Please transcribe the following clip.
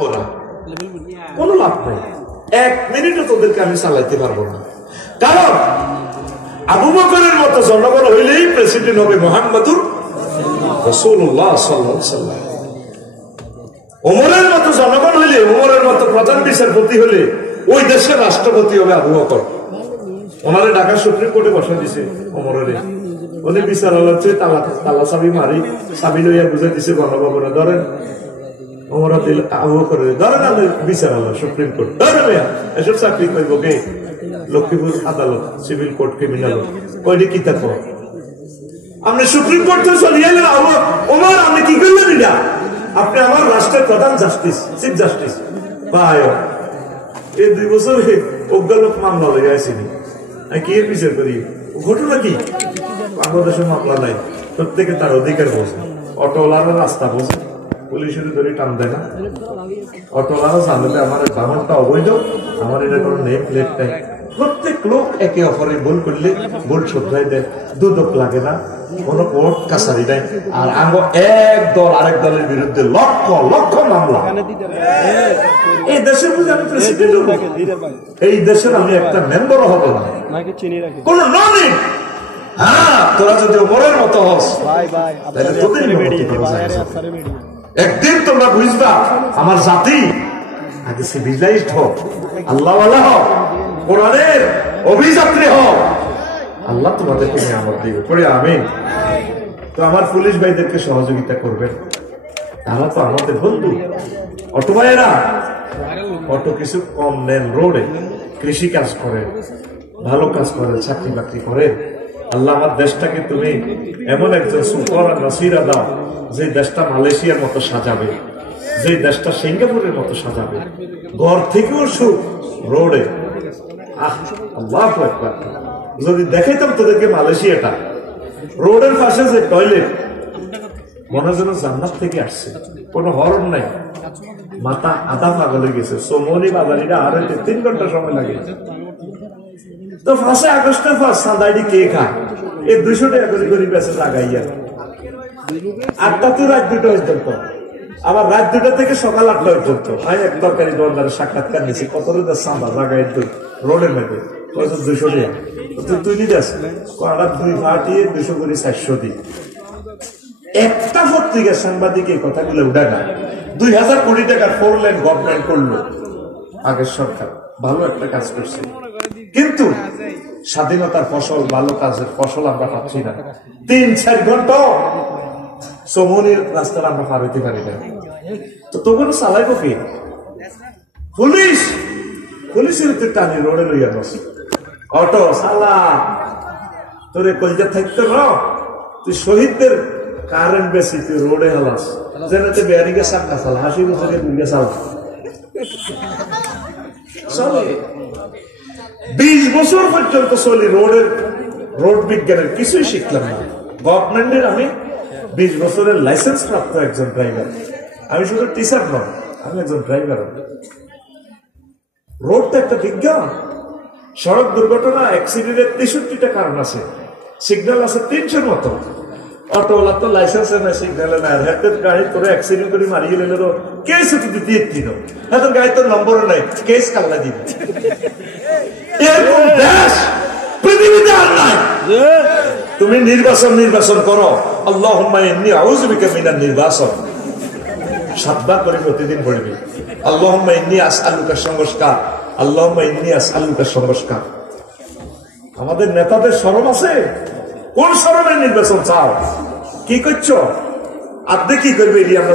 পাবো না, কোনো লাভ নেই। 1 মিনিটও তোদেরকে আমি চালাইতে পারবো না। কারণ আবু বকরের মতো জনগণ হইলেই প্রেসিডেন্ট হবে মুহাম্মদুর রাসূলুল্লাহ সাল্লাল্লাহু আলাইহি ওয়াসাল্লাম। ওমরের মতো জনগণ হইলে, ওমরের মতো প্রধান বিচারপতি হলে ওই দেশের রাষ্ট্রপতি হবে আবু বকর। ওনারে ঢাকা সুপ্রিম কোর্টে বসা দিছে ওমরের। উনি বিচারালয় তালা চাবি মারি চাবি লইয়া বুঝাই দিছে গণভবনে, ধরেন ওমরা দিল আবু বকর, ধরেন আমি বিচারালয় সুপ্রিম কোর্ট, ধরেন এসব চাকরি করবো কে? লক্ষ্মীপুর আদালত, সিভিল কোর্ট, ক্রিমিনাল কয়টি কি থাকবো? আপনি সুপ্রিম কোর্ট তো চলিয়ে এলেন, ওমর আপনি কি করলেন? এটা আপনি আমার রাষ্ট্রের প্রধান জাস্টিস, চিফ জাস্টিস। ভাই এই 2 বছরে অজ্ঞালোক মামলা লইয়া আসিনি, কি এর বিচার করি? ঘটনা কি? বাংলাদেশের মামলা নাই, প্রত্যেকে তার অধিকার বোঝে। অটোওয়ালারা রাস্তা বোঝে, পুলিশের ধরে টান দেয় না। অটোওয়ালারা জানলে আমার বাহনটা অবৈধ, আমার এটা কোনো নেম প্লেট নাই। প্রত্যেক লোক একে অপরের ভুল করলে ভুল শুধরাই দেয়, দুদক লাগে না, কোনো কোর্ট কাছারি নাই। আর আঙ্গ এক দল আরেক দলের বিরুদ্ধে লক্ষ লক্ষ মামলা। এই দেশের মধ্যে আমি প্রেসিডেন্ট হবো, এই দেশের আমি একটা মেম্বারও হবো না, কোনো ননি। হ্যাঁ, তোরা যদি ওমরের মতো হস তাহলে তোদের একদিন তোমরা বুঝবা আমার জাতি আগে সিভিলাইজড হোক, আল্লাহওয়ালা হোক, কোরআনের অভিযাত্রী হোক। আল্লাহ তোমাদেরকে নিয়ামত দিবে, পড়ে আমিন। তো আমার পুলিশ ভাইদেরকে সহযোগিতা করবেন, তারা তো আমাদের বন্ধু। অটো ভাইয়েরা অটো কিছু কম নেন, রোডে কৃষি কাজ করেন, ভালো কাজ করেন, চাকরি বাকরি করেন। আল্লাহ আমার দেশটাকে তুমি এমন একজন সুপার নাসিরা দাও, যে দেশটা মালয়েশিয়ার মতো সাজাবে, যে দেশটা সিঙ্গাপুরের মতো সাজাবে, ঘর থেকেও সুখ, রোডে। আল্লাহু আকবার। যদি দেখাইতাম তোদেরকে মালয়েশিয়াটা, রোডের পাশে যে টয়লেট, মনে যেন জান্নাত থেকে আসছে, কোনো হরণ নাই, মাথা আধা পাগল হয়ে গেছে। সোমনি বাজারিটা আর 3 ঘন্টা সময় লাগে। তো 5 আগস্টের পর সাদাইডি কে খায়? এই 200 টাকা করে গরিব আছে লাগাইয়া। 8টা তো রাত 2টা পর্যন্ত, আবার রাত 2টা থেকে সকাল 8টা পর্যন্ত। আমি এক তরকারি দোকানদারের সাক্ষাৎকার নিয়েছি, কত রোদের সাদা জায়গায় রোডের মধ্যে 200 টাকা তুই নিতে আসে 2 ফাটিয়ে 200 করে 400 দিই। একটা পত্রিকার সাংবাদিক এই কথাগুলো উঠে না। 2000 কোটি টাকার 4 লেন গভর্নমেন্ট করলো আগের সরকার, ভালো একটা কাজ করছে। কিন্তু স্বাধীনতার ফসল, ভালো কাজের ফসল আমরা পাচ্ছি না। 3-4 ঘন্টা সমনির রাস্তায় আমরা পার হইতে পারি না। তো তখন চালাইব কি? পুলিশ। পুলিশের তুই টানি রোডে লইয়া বস, অটো সালা তোরে কলজা থাকতে র, তুই শহীদদের কারেন্ট বেশি, তুই রোডে হালাস, যেনাতে বেয়ারিকে সাক্ষা চাল, হাসি বছরে দুইটা চাল চলে। 20 বছর পর্যন্ত চলি রোডের, রোড বিজ্ঞানের কিছুই শিখলাম না। গভর্নমেন্টের আমি 20 বছরের লাইসেন্স প্রাপ্ত একজন ড্রাইভার। আমি শুধু টিচার নয়, আমি একজন ড্রাইভার। রোডটা একটা বিজ্ঞান। সড়ক দুর্ঘটনা, অ্যাক্সিডেন্টের 63টা কারণ আছে, সিগন্যাল আছে 300-র মতো। অটোওয়ালা তো লাইসেন্স নাই, সিগন্যালে নাই, হাতের গাড়ি করে অ্যাক্সিডেন্ট করে মারিয়ে নিল, কেস দিতে দিন, হাতের গাড়ি তোর নম্বরও নাই, কেস কাল্লা দিবে। এরকম দেশ পৃথিবীতে আর নাই। তুমি নির্বাচন করো, আল্লাহুম্মা ইন্নী আউযু বিকা মিনান নির্বাচন 7 বার করে প্রতিদিন পড়বি। আল্লাহুম্মা ইন্নী আসআলুকা সংস্কার, আল্লাহুম্মা ইন্নী আসআলুকা সংস্কার। আমাদের নেতাদের শরম আছে? কোন শরমের নির্বাচন চাও? কি করছো? আপনি কি করবে? আমরা